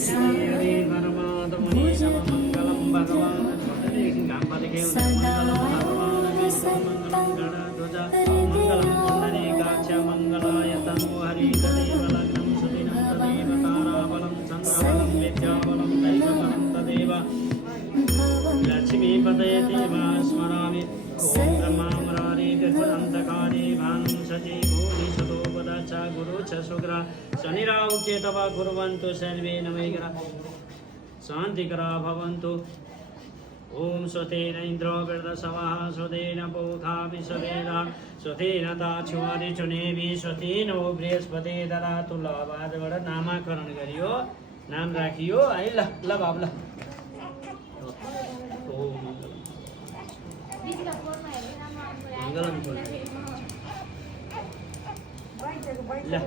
हरे परमात्मने नमः मंगलम भगवान् गणपतिगे मंगलम भगवान् मंगलम गणध्वज मंगलम पुंडरीकाक्ष मंगलाय तनु हरि तदेव लग्नं सुदिनं तदेव ताराबलं चन्द्रबलं विद्याबलं दैवबलं तदेव लक्ष्मीपतये देव स्मरामि ॐ ब्रह्मा मुरारी गणपतन्तकारि भानुं सचि भूरि सतोपद च गुरु च शुक्र शनिराहु केतव कुर्वन्तु सर्वे नमः शान्तिकरा भवन्तु ओम स्वतेन इंद्रो वृद्धसवः स्वतेन पौथा विश्ववेदा स्वतेन ताच्छुवादि चुनेवि स्वतेन बृहस्पति ददातु लबाजबाट नामाकरण गरियो नाम राखियो है ल ल बाब ल ओम मंगलम ल